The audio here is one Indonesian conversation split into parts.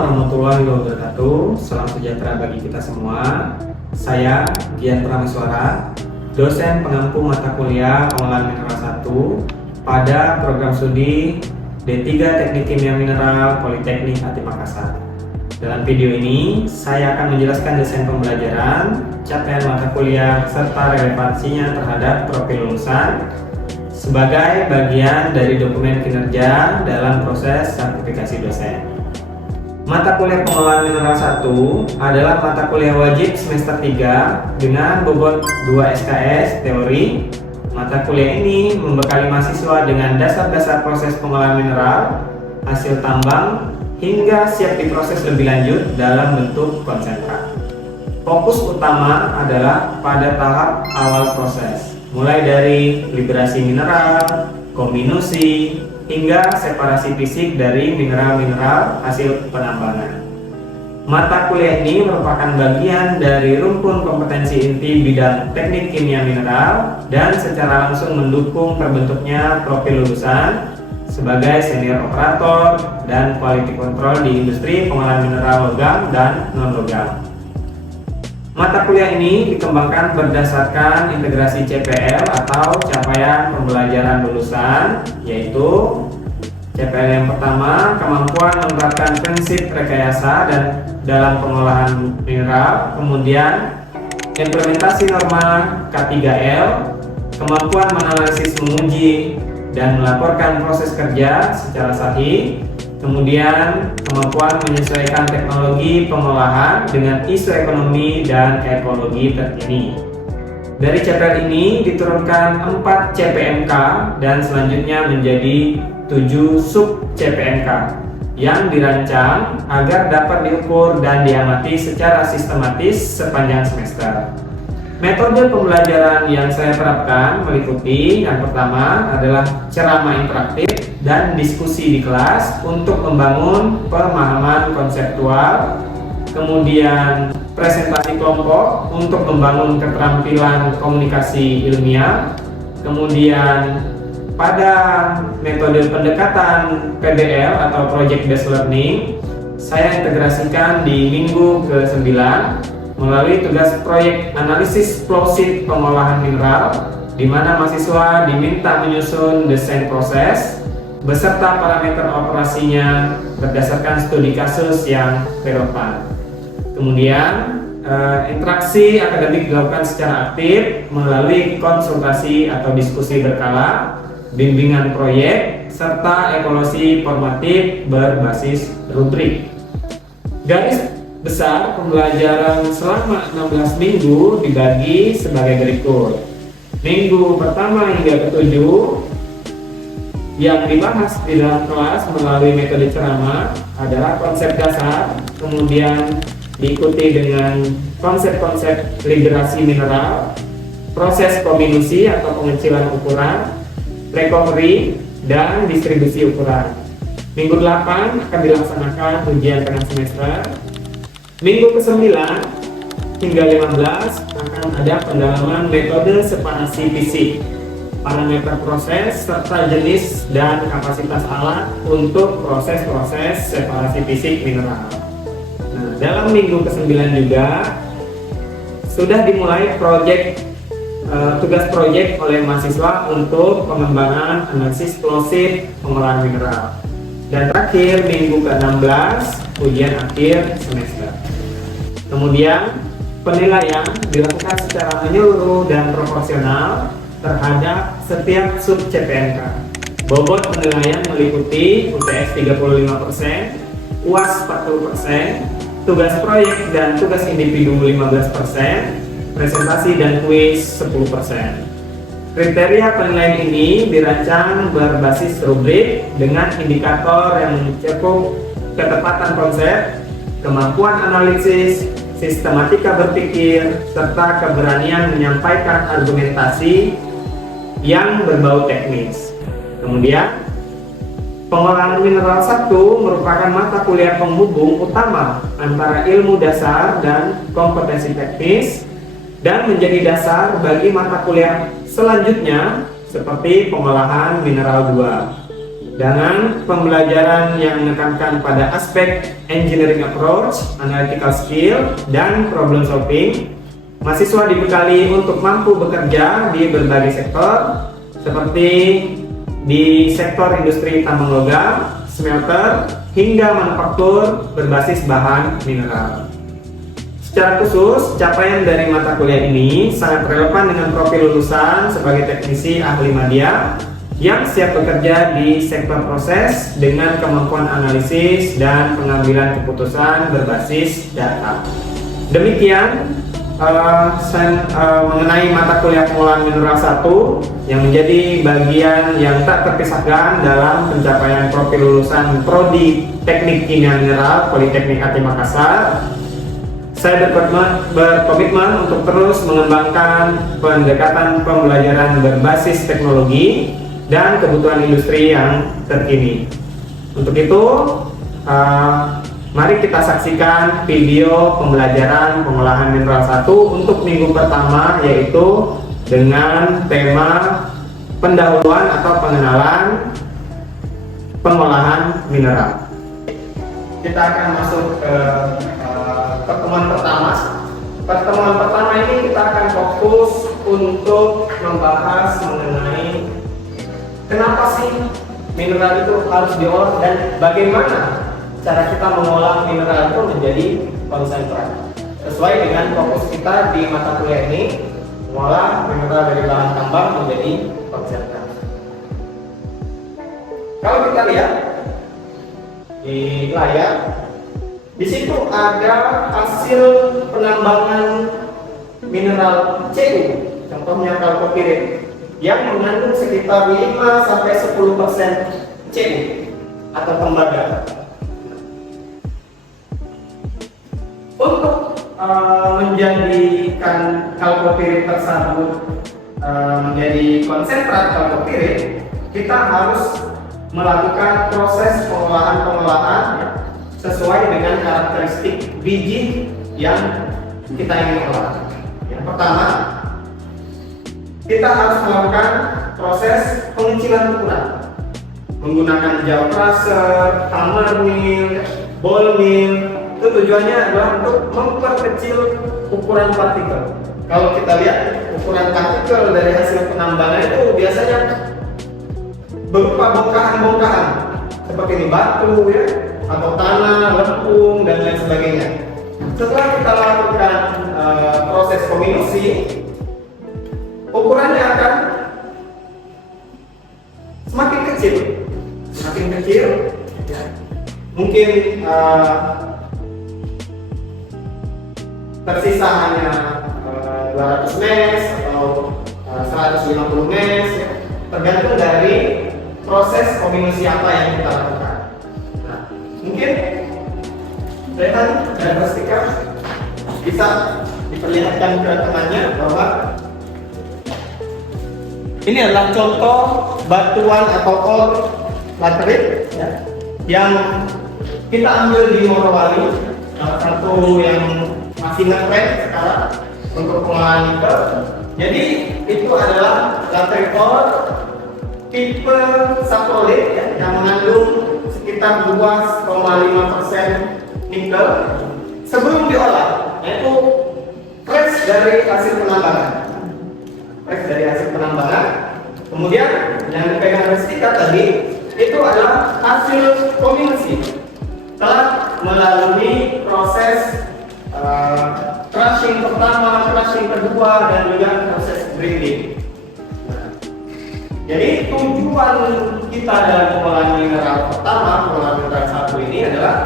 warahmatullahi wabarakatuh. Salam sejahtera bagi kita semua. Saya Gian Prameswara, dosen pengampu mata kuliah Pengelolaan Mineral 1 pada program studi D3 Teknik Kimia Mineral Politeknik Ati Makassar. Dalam video ini, saya akan menjelaskan desain pembelajaran, capaian mata kuliah, serta relevansinya terhadap profil lulusan sebagai bagian dari dokumen kinerja dalam proses sertifikasi dosen. Mata kuliah Pengelolaan Mineral 1 adalah mata kuliah wajib semester 3 dengan bobot 2 SKS teori. Mata kuliah ini membekali mahasiswa dengan dasar-dasar proses pengolahan mineral, hasil tambang, hingga siap diproses lebih lanjut dalam bentuk konsentrat. Fokus utama adalah pada tahap awal proses, mulai dari liberasi mineral, kombinusi, hingga separasi fisik dari mineral-mineral hasil penambangan. Mata kuliah ini merupakan bagian dari rumpun kompetensi inti bidang teknik kimia mineral dan secara langsung mendukung terbentuknya profil lulusan sebagai senior operator dan quality control di industri pengolahan mineral logam dan non-logam. Mata kuliah ini dikembangkan berdasarkan integrasi CPL atau capaian pembelajaran lulusan, yaitu CPL yang pertama, kemampuan menerapkan prinsip rekayasa dan dalam pengolahan mineral, kemudian implementasi norma K3L, kemampuan menganalisis, menguji, dan melaporkan proses kerja secara sahih, kemudian kemampuan menyesuaikan teknologi pengolahan dengan isu ekonomi dan ekologi terkini. Dari CPL ini diturunkan 4 CPMK dan selanjutnya menjadi 7 sub CPMK yang dirancang agar dapat diukur dan diamati secara sistematis sepanjang semester. Metode pembelajaran yang saya terapkan meliputi yang pertama adalah ceramah interaktif dan diskusi di kelas untuk membangun pemahaman konseptual, kemudian presentasi kelompok untuk membangun keterampilan komunikasi ilmiah, kemudian pada metode pendekatan PBL atau Project Based Learning saya integrasikan di minggu ke-9 melalui tugas proyek analisis flowsheet pengolahan mineral, di mana mahasiswa diminta menyusun desain proses beserta parameter operasinya berdasarkan studi kasus yang relevan. Kemudian interaksi akademik dilakukan secara aktif melalui konsultasi atau diskusi berkala, bimbingan proyek, serta evaluasi formatif berbasis rubrik. Garis besar pembelajaran selama 16 minggu dibagi sebagai berikut. Minggu pertama hingga ke-7 yang dibahas di dalam kelas melalui metode ceramah adalah konsep dasar, kemudian diikuti dengan konsep-konsep liberasi mineral, proses kombinusi atau pengecilan ukuran, recovery, dan distribusi ukuran. Minggu 8 akan dilaksanakan ujian tengah semester. Minggu ke-9 hingga 15 akan ada pendalaman metode separasi fisik, parameter proses, serta jenis dan kapasitas alat untuk proses-proses separasi fisik mineral. Nah, dalam minggu ke-9 juga sudah dimulai tugas proyek oleh mahasiswa untuk pengembangan analisis flowsheet pengolahan mineral. Dan terakhir minggu ke-16 ujian akhir semester. Kemudian penilaian dilakukan secara menyeluruh dan proporsional terhadap setiap sub CPMK. Bobot penilaian meliputi UTS 35%, UAS 40%, tugas proyek dan tugas individu 15%, presentasi dan kuis 10%. Kriteria penilaian ini dirancang berbasis rubrik dengan indikator yang mencakup ketepatan konsep, kemampuan analisis, sistematika berpikir, serta keberanian menyampaikan argumentasi yang berbau teknis. Kemudian, Pengolahan Mineral 1 merupakan mata kuliah penghubung utama antara ilmu dasar dan kompetensi teknis dan menjadi dasar bagi mata kuliah selanjutnya seperti Pengolahan Mineral 2. dengan pembelajaran yang menekankan pada aspek engineering approach, analytical skill, dan problem solving. Mahasiswa dibekali untuk mampu bekerja di berbagai sektor seperti di sektor industri tambang logam, smelter, hingga manufaktur berbasis bahan mineral. Secara khusus, capaian dari mata kuliah ini sangat relevan dengan profil lulusan sebagai teknisi ahli media yang siap bekerja di sektor proses dengan kemampuan analisis dan pengambilan keputusan berbasis data. Demikian mengenai mata kuliah pengolahan mineral 1 yang menjadi bagian yang tak terpisahkan dalam pencapaian profil lulusan Prodi Teknik Kimia Mineral Politeknik Ati Makassar. Saya berkomitmen untuk terus mengembangkan pendekatan pembelajaran berbasis teknologi dan kebutuhan industri yang terkini. Untuk itu, mari kita saksikan video pembelajaran pengolahan mineral 1 untuk minggu pertama, yaitu dengan tema pendahuluan atau pengenalan pengolahan mineral. Kita akan masuk ke pertemuan pertama. Pertemuan pertama ini kita akan fokus untuk membahas mengenai kenapa sih mineral itu harus diolah dan bagaimana cara kita mengolah mineral itu menjadi konsentrat. Sesuai dengan fokus kita di mata kuliah ini, mengolah mineral dari bahan tambang menjadi konsentrat. Kalau kita lihat di layar, di situ ada hasil penambangan mineral Cu, contohnya kalkopirit, yang mengandung sekitar 5-10% Cu atau tembaga. Untuk menjadikan kalkopirit tersebut menjadi konsentrat kalkopirit, kita harus melakukan proses pengolahan sesuai dengan karakteristik biji yang kita ingin olah. Yang pertama, kita harus melakukan proses pengecilan ukuran menggunakan jaw crusher, hammer mill, ball mill. Itu tujuannya adalah untuk memperkecil ukuran partikel. Kalau kita lihat ukuran partikel dari hasil penambangan itu biasanya berupa bongkahan-bongkahan seperti ini, batu ya, atau tanah, lempung, dan lain sebagainya. Setelah kita lakukan proses kominusi, ukurannya akan semakin kecil, ya. Mungkin tersisa hanya 200 mes atau 150 mes, ya. Tergantung dari proses kominusi apa yang kita lakukan. Nah, mungkin Rehan dan Rustika bisa diperlihatkan ke temannya bahwa ini adalah contoh batuan atau ore laterit ya, yang kita ambil di Morowali, salah satu yang masih ngetren sekarang untuk pengolahan nikel. Jadi itu adalah laterit ore tipe saprolit ya, yang mengandung sekitar 2,5% nikel sebelum diolah, yaitu fresh dari hasil penambangan. Kemudian yang dipegang Rustika tadi itu adalah hasil kominusi telah melalui proses crushing pertama, crushing kedua, dan juga proses grinding. Jadi tujuan kita dalam pengolahan mineral pertama, pengolahan mineral 1 ini adalah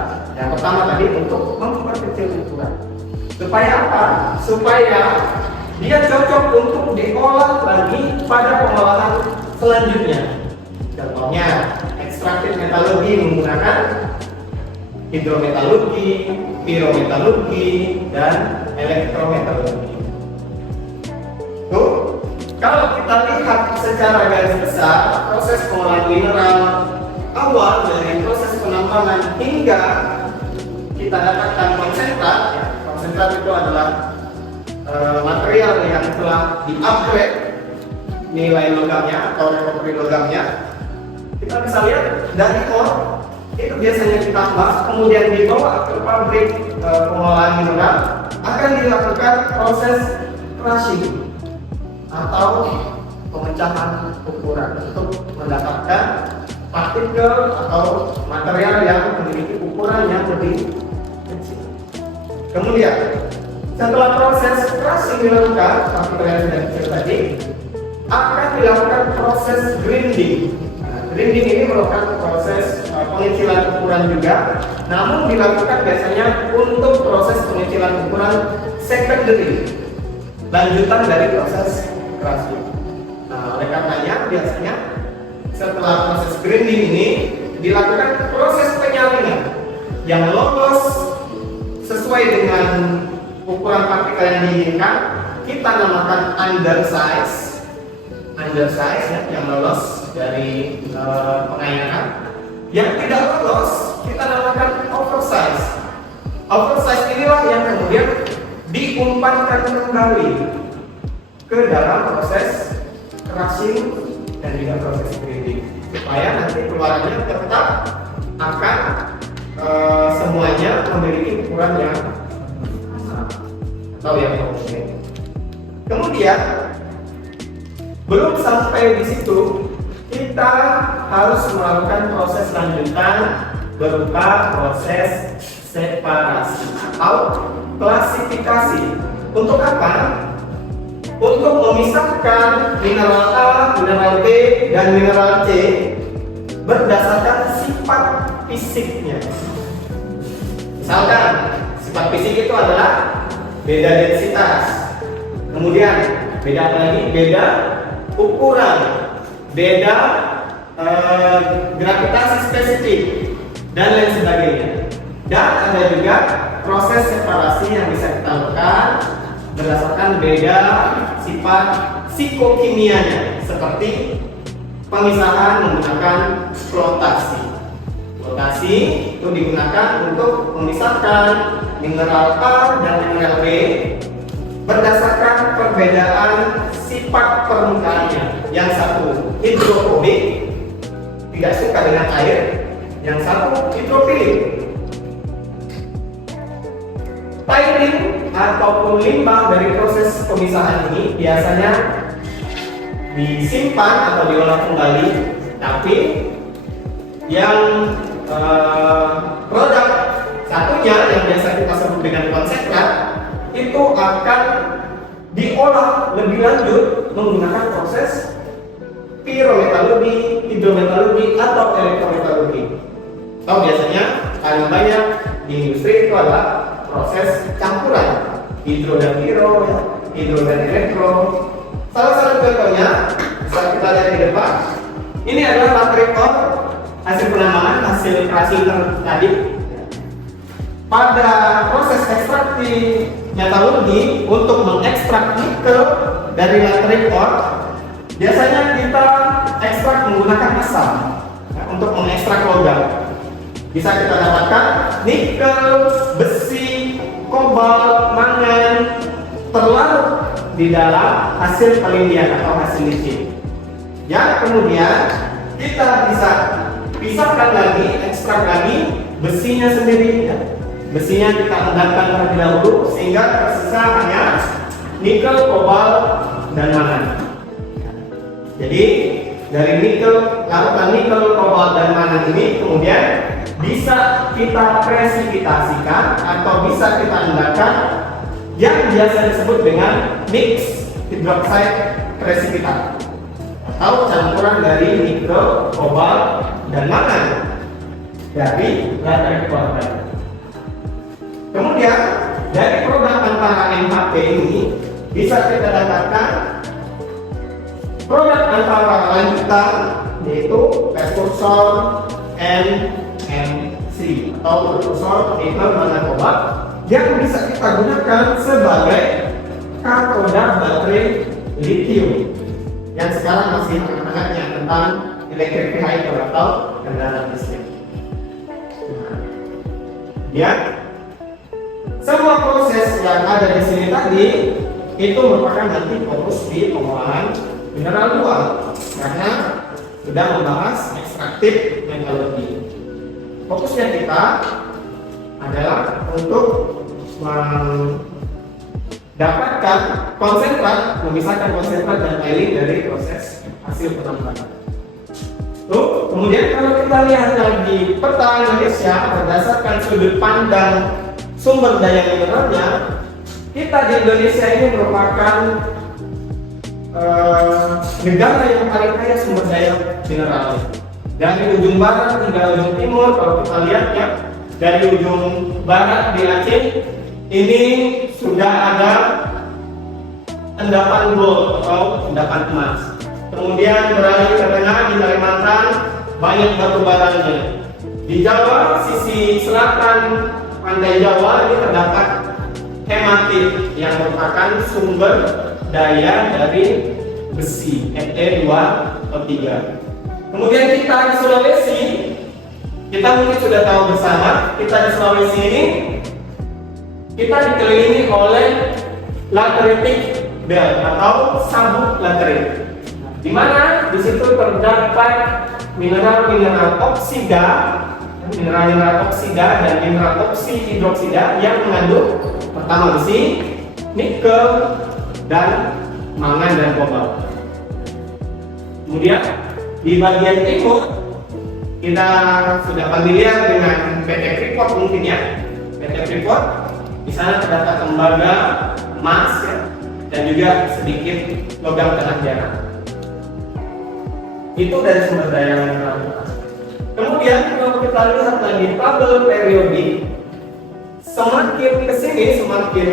yang pertama tadi untuk memperkecil ukuran. Supaya apa? Supaya dia cocok untuk diolah lagi pada pengolahan selanjutnya. Contohnya ekstraktif metalurgi menggunakan hidrometalurgi, pirometalurgi, dan elektrometalurgi. Tuh. Kalau kita lihat secara garis besar proses pengolahan mineral awal dari proses penambangan hingga kita dapatkan konsentrat, ya. Konsentrat itu adalah material yang telah di-upgrade nilai logamnya atau recovery logamnya. Kita bisa lihat dari ore itu biasanya ditambah, kemudian dibawa ke pabrik pengolahan mineral, akan dilakukan proses crushing atau pemecahan ukuran untuk mendapatkan partikel atau material yang memiliki ukuran yang lebih kecil. Kemudian setelah proses crushing dilakukan, partikel yang sudah kecil tadi akan dilakukan proses grinding. Grinding ini merupakan proses pengecilan ukuran juga, namun dilakukan biasanya untuk proses pengecilan ukuran secondary, lanjutan dari proses crushing. Nah, oleh karenanya biasanya setelah proses grinding ini dilakukan proses penyaringan yang lolos sesuai dengan ukuran partikel yang diinginkan, kita namakan undersize ya, yang lolos dari pengayaran. Yang tidak lolos kita namakan oversize. Oversize inilah yang kemudian diumpankan kembali ke dalam proses crushing dan juga proses grinding, supaya nanti keluarannya tetap akan semuanya memiliki ukuran yang sama atau yang homogene. Kemudian belum sampai di situ, kita harus melakukan proses lanjutan berupa proses separasi atau klasifikasi. Untuk apa? Untuk memisahkan mineral A, mineral B, dan mineral C berdasarkan sifat fisiknya. Misalkan sifat fisik itu adalah beda densitas, kemudian beda apa lagi? Beda ukuran, beda gravitasi spesifik, dan lain sebagainya. Dan ada juga proses separasi yang bisa kita lakukan berdasarkan beda sifat psikokimianya, seperti pemisahan menggunakan flotasi. Flotasi itu digunakan untuk memisahkan mineral A dan mineral B berdasarkan perbedaan sifat permukaannya. Yang satu hidrofobik, tidak suka dengan air, yang satu hidrofilik. Tiling ataupun limbah dari proses pemisahan ini biasanya disimpan atau diolah kembali, tapi yang produk satunya yang biasa kita sebut dengan konsentrat itu akan diolah lebih lanjut menggunakan proses pirometalurgi, hidrometalurgi, atau elektrometalurgi. Atau biasanya paling banyak di industri itu adalah proses campuran hidro dan piro, hidro dan elektro. Salah satu contohnya bisa kita lihat di depan. Ini adalah laterit ore, hasil penambangan, hasil crushing tadi. Pada proses ekstraksi metalurgi untuk mengekstrak nikel dari laterit ore, biasanya kita ekstrak menggunakan asam untuk mengekstrak logam. Bisa kita dapatkan nikel, besi, kobalt, mangan terlarut di dalam hasil pelindian atau hasil licin. Yang kemudian kita bisa pisahkan lagi, ekstrak lagi besinya sendiri. Besinya kita endapkan terlebih dahulu sehingga tersisa hanya nikel, kobalt, dan mangan. Jadi dari nikel, larutan nikel, kobalt, dan mangan ini kemudian bisa kita presipitasikan atau bisa kita endapkan yang biasa disebut dengan mix hydroxide precipitate atau campuran dari nikel, kobalt, dan mangan dari laterit ore. Kemudian dari produk antara MHP ini bisa kita dapatkan produk antara lanjutan, yaitu prekursor NMC atau prekursor nikel, mangan, kobalt, yang bisa kita gunakan sebagai katoda baterai lithium yang sekarang masih hangat-hangatnya tentang electric vehicle atau kendaraan listrik. Ya, semua proses yang ada di sini tadi itu merupakan nanti fokus di pengolahan mineral luar, karena sudah membahas ekstraktif teknologi. Fokusnya kita adalah untuk mendapatkan konsentrat, memisahkan konsentrat dan tailing dari proses hasil penambangan. Kemudian kalau kita lihat lagi peta Indonesia berdasarkan sudut pandang sumber daya mineralnya, kita di Indonesia ini merupakan negara yang paling kaya sumber daya mineralnya. Dari ujung barat hingga ujung timur, kalau kita lihat ya, dari ujung barat di Aceh ini sudah ada endapan gold atau endapan emas. Kemudian beralih ke tengah di Kalimantan banyak batu baranya. Di Jawa sisi selatan pantai Jawa ini terdapat hematit yang merupakan sumber daya dari besi Fe2O3. Kemudian kita di Sulawesi, kita mungkin sudah tahu bersama, kita di Sulawesi ini kita dikelilingi oleh lateritic belt atau sabuk laterit, di mana di situ terdapat mineral-mineral oksida, mineral-mineral oksida dan mineral oksihidroksida yang mengandung pertama besi, nikel, dan mangan dan kobalt. Kemudian di bagian timur kita sudah familiar dengan PT Freeport mungkin ya. PT Freeport di sana terdapat tembaga, emas ya, dan juga sedikit logam tanah jarang. Itu dari sumber daya mineral. Kemudian kalau kita lihat lagi tabel periodik, semakin kesini semakin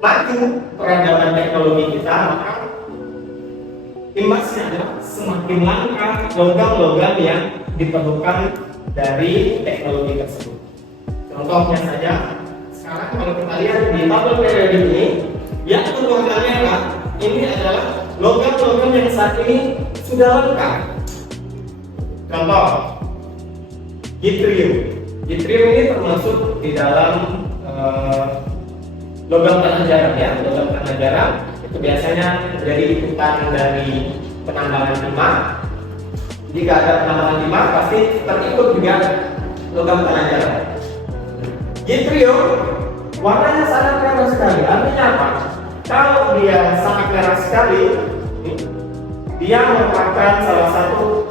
maju peradaban teknologi kita, maka imbasnya adalah semakin langka logam-logam yang diperlukan dari teknologi tersebut. Contohnya saja, sekarang kalau kita lihat di tabel periodik ini, yang berwarna merah ini adalah logam-logam yang saat ini sudah lengkap. Contoh, yttrium. Yttrium ini termasuk di dalam logam tanah jarang ya. Logam tanah jarang itu biasanya menjadi ikutan dari penambangan timah. Jika ada penambangan timah pasti terikut juga logam tanah jarang. Yttrium warnanya sangat merah sekali. Artinya apa? Kalau dia sangat merah sekali, dia merupakan salah satu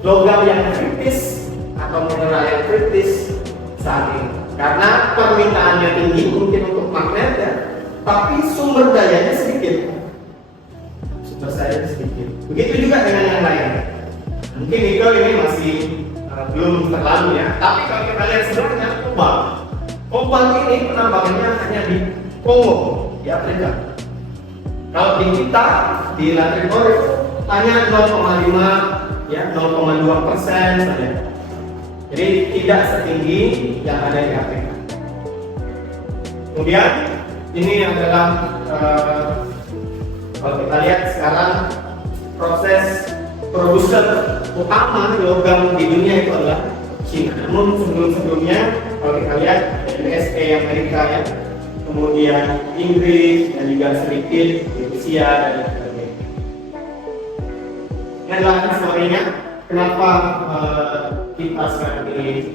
logam yang kritis atau mineral yang kritis saat ini. Karena permintaannya tinggi mungkin untuk magnet ya, tapi sumber dayanya sedikit. Sumber dayanya sedikit. Begitu juga dengan yang lain. Mungkin nikel ini masih belum terlalu ya. Tapi kalau kita lihat sebelumnya kobalt. Kobalt ini penambangannya hanya di Kongo, di Afrika. Kalau di kita di Latrikor itu hanya 0,5 ya, 0,2% saja. Jadi tidak setinggi yang ada di Afrika. Kemudian ini adalah kalau kita lihat sekarang proses produsen utama logam di dunia itu adalah China. Namun sebelum-sebelumnya kalau kita lihat USA Amerika ya, kemudian Inggris dan juga sedikit Rusia dan sebagainya. Ini adalah historinya kenapa kita sekarang ini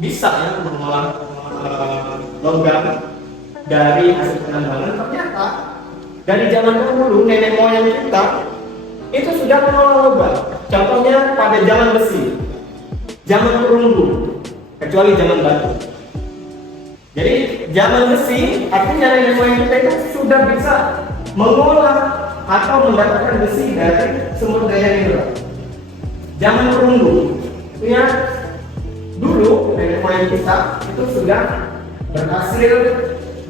bisa ya mengolah logam dari hasil penambangan. Ternyata dari zaman dahulu nenek moyang kita itu sudah mengolah logam. Contohnya pada zaman besi, zaman perunggu, kecuali zaman batu. Jadi zaman besi artinya nenek moyang kita itu sudah bisa mengolah atau mendapatkan besi dari sumber daya mineral. Zaman perunggu, ya dulu nenek moyang kita itu sudah berhasil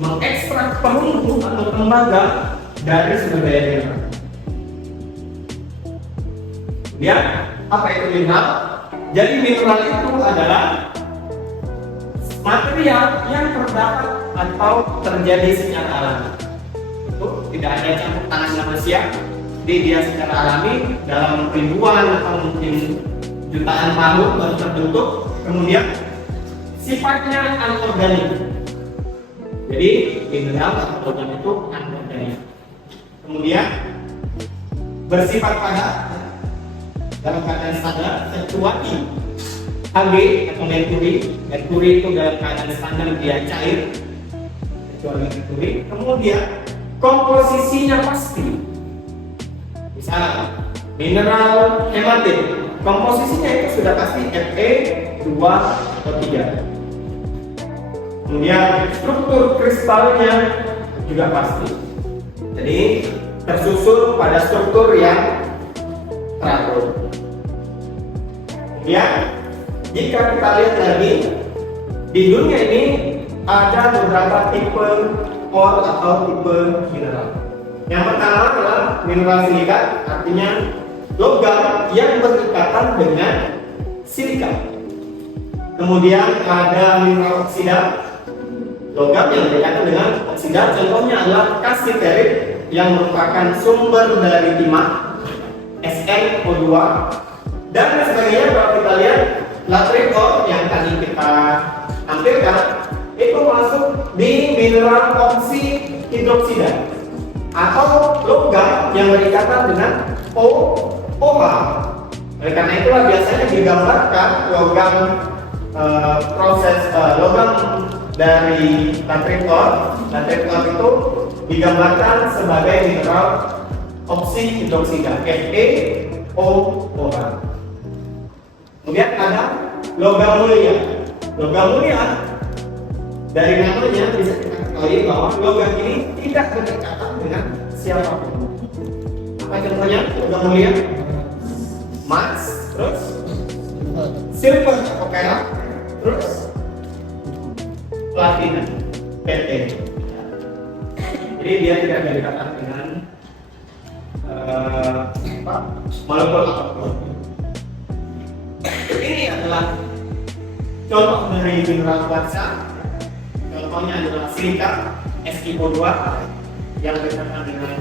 mengekstrak perunggu atau tembaga dari sumber daya mineral. Ya, apa itu mineral? Jadi mineral itu adalah material yang terdapat atau terjadi secara alami. Itu tidak ada campur tangan manusia, jadi dia secara alami dalam ribuan atau mungkin jutaan tahun baru terbentuk. Kemudian sifatnya anorganik. Jadi mineral atau logam itu anorganik. Kemudian bersifat padat dalam keadaan standar kecuali Hg atau merkuri. Merkuri itu dalam keadaan standar dia cair, kecuali merkuri. Kemudian komposisinya pasti. Misal mineral hematit, komposisinya itu sudah pasti Fe 2 atau 3. Kemudian struktur kristalnya juga pasti. Jadi tersusun pada struktur yang teratur. Kemudian jika kita lihat lagi di dunia ini ada beberapa tipe ore atau tipe mineral. Yang pertama adalah mineral silikat, artinya logam yang berikatan dengan silika. Kemudian ada mineral oksida, logam yang berkaitan dengan oksida, contohnya adalah kasiterit yang merupakan sumber dari timah, SnO2 dan sebagainya. Kalau kita lihat laterite ore yang tadi kita tampilkan itu masuk di mineral oksihidroksida atau logam yang berikatan dengan OH. Oleh karena itulah biasanya digambarkan logam logam dari laterite ore itu digambarkan sebagai mineral oksihidroksida FeOH. Kemudian ada logam mulia. Logam mulia dari namanya bisa kita ketahui bahwa logam ini tidak berdekatan dengan siapapun. Apa contohnya logam mulia? Emas, terus silver atau perak, terus platina, PT. Jadi dia tidak berdekatan dengan molekul apapun. Ini adalah contoh dari mineral kuarsa. Contohnya adalah silika, SiO2 yang berdekatan dengan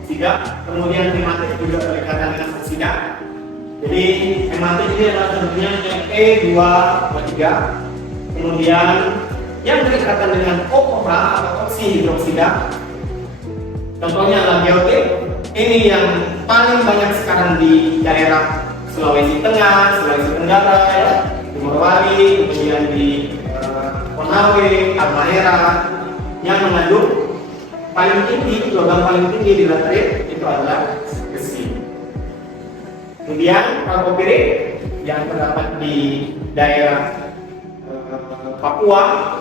oksida. Kemudian hematit juga berdekatan dengan oksida. Jadi hematit ini adalah contohnya Fe2O3. Kemudian yang berdekatan dengan OH atau oksihidroksida, contohnya adalah biotit. Ini yang paling banyak sekarang di daerah Sulawesi Tengah, Sulawesi Tenggara, ya, di Morowali, kemudian di Konawe, Halmahera, yang mengandung paling tinggi, logam paling tinggi di laterite itu adalah besi. Kemudian kalkopirit yang terdapat di daerah Papua.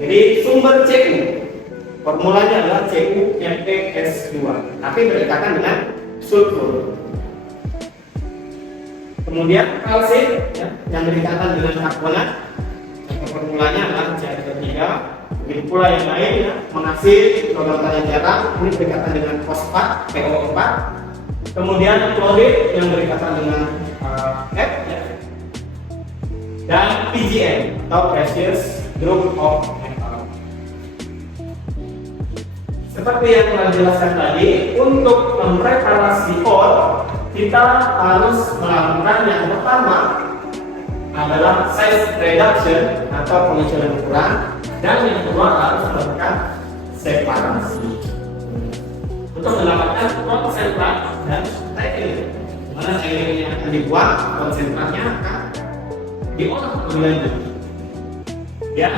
Jadi sumber Cu, formulanya adalah CuMeS2, tapi berdekatan dengan sulfur. Kemudian kalsit ya, yang berdekatan dengan karbonat, formulanya adalah CH3. Begitu pula yang lain ya, mengasit, logam tanya jarang, ini berdekatan dengan fosfat PO4. Kemudian klorid yang berdekatan dengan F ya. Dan PGM atau precious group of metal. Seperti yang telah dijelaskan tadi, untuk mempreparasi ore kita harus melakukan yang pertama adalah size reduction atau pengecilan ukuran, dan yang kedua harus melakukan separasi untuk mendapatkan konsentrat dan tailing. Mana tailing yang akan dibuat, konsentratnya akan diolah lebih lanjut. Ya,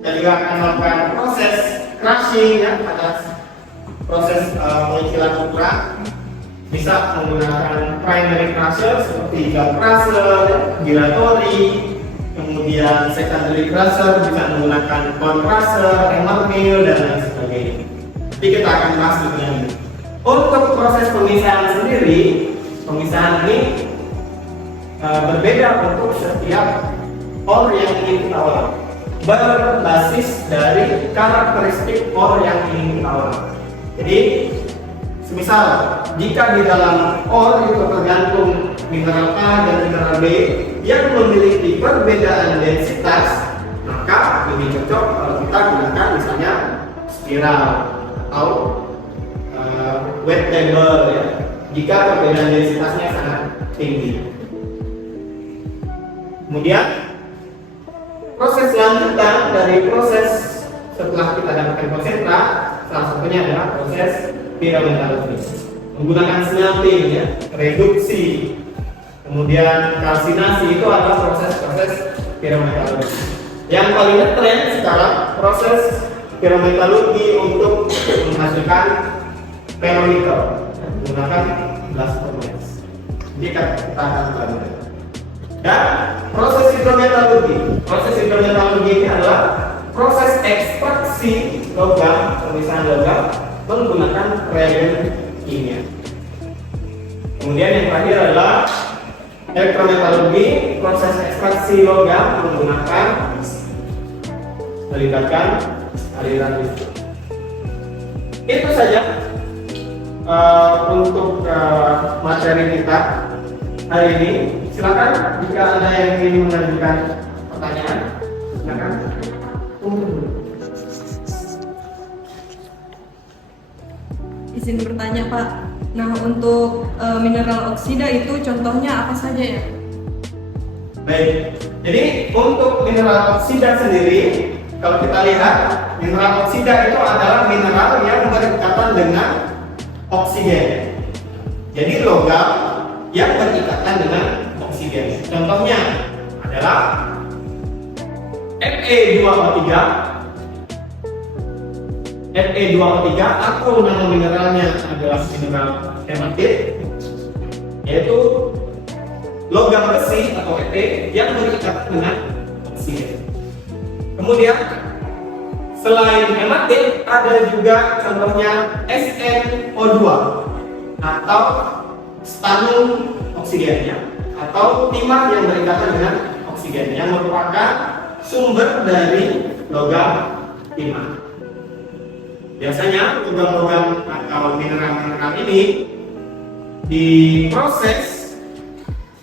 kita juga akan melakukan proses crushing ya, pada proses pengecilan ukuran. Bisa menggunakan primary crusher seperti gal crusher, gyratory, kemudian secondary crusher bisa menggunakan cone crusher, hammer mill dan lain sebagainya. Nanti kita akan bahas lebih lanjut. Untuk proses pemisahan sendiri, pemisahan ini berbeda untuk setiap ore yang ingin kita olah, berbasis dari karakteristik ore yang ingin kita olah. Jadi semisal jika di dalam ore itu tergantung mineral A dan mineral B yang memiliki perbedaan densitas, maka lebih cocok kalau kita gunakan misalnya spiral atau wet table ya, jika perbedaan densitasnya sangat tinggi. Kemudian proses lanjutan dari proses setelah kita dapatkan konsentrat, salah satunya adalah proses pirometallurgi menggunakan smelting, ya, reduksi, kemudian kalsinasi. Itu adalah proses-proses pirometallurgi. Yang paling ngetren sekarang proses pirometallurgi untuk menghasilkan ferronikel menggunakan blast furnace. Jika kita akan belajar. Dan proses hidrometallurgi ini adalah proses ekstraksi logam, pemisahan logam menggunakan reagen kimia. Kemudian yang terakhir adalah elektrometalurgi, proses ekstraksi logam menggunakan melibatkan aliran listrik. Itu saja untuk materi kita hari ini. Silakan jika ada yang ingin mengajukan pertanyaan, silakan. Izin bertanya Pak, nah untuk mineral oksida itu contohnya apa saja ya? Baik, jadi untuk mineral oksida sendiri, kalau kita lihat mineral oksida itu adalah mineral yang berikatan dengan oksigen. Jadi logam yang berikatan dengan oksigen. Contohnya adalah Fe2O3. Fe2O3 atau nama mineralnya adalah mineral hematit, yaitu logam besi atau Fe yang berikatan dengan oksigen. Kemudian selain hematit ada juga contohnya SnO2 atau stannum oksigennya atau timah yang berikatan dengan oksigen yang merupakan sumber dari logam timah. Biasanya logam-logam atau mineral-mineral ini diproses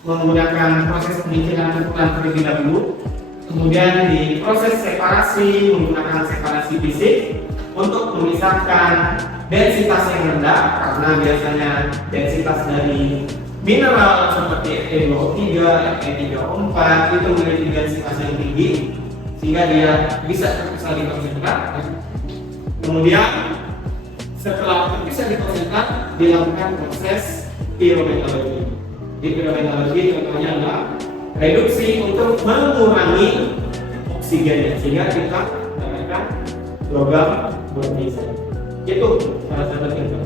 menggunakan proses penyingkiran kumpulan terlebih dahulu, kemudian diproses separasi menggunakan separasi fisik untuk memisahkan densitas yang rendah, karena biasanya densitas dari mineral seperti Fe2O3, Fe3O4 itu memiliki densitas yang tinggi sehingga dia bisa terpisah di konsentrat. Kemudian setelah terpisah di konsentrat dilakukan proses pirometallurgi. Di pirometallurgi contohnya adalah reduksi untuk mengurangi oksigennya sehingga kita mendapatkan logam bernisel. Itu salah satu contoh.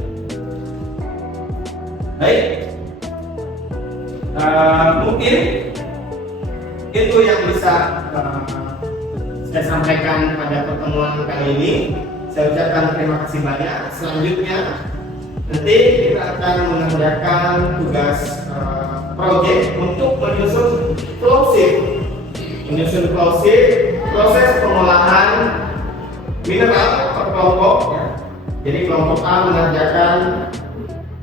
Baik, mungkin itu yang bisa saya sampaikan pada pertemuan kali ini. Saya ucapkan terima kasih banyak. Selanjutnya nanti kita akan mengerjakan tugas proyek untuk menyusun flowsheet, proses pengolahan mineral per kelompok. Jadi kelompok A mengerjakan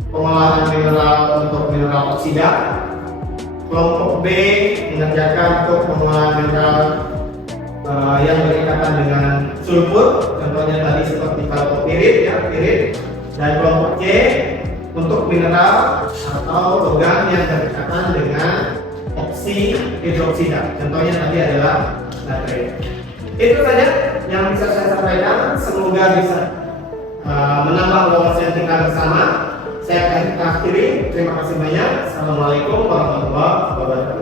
pengolahan mineral untuk mineral oksida, kelompok B mengerjakan untuk pengolahan mineral yang berikatan dengan sulfur, contohnya tadi seperti kalkopirit, ya, pirit, dan kelompok C untuk mineral atau logam yang berikatan dengan hidroksida, contohnya tadi adalah baterai. Itu saja yang bisa saya sampaikan. Semoga bisa menambah wawasan kita bersama. Saya akan akhiri. Terima kasih banyak. Assalamualaikum warahmatullahi wabarakatuh.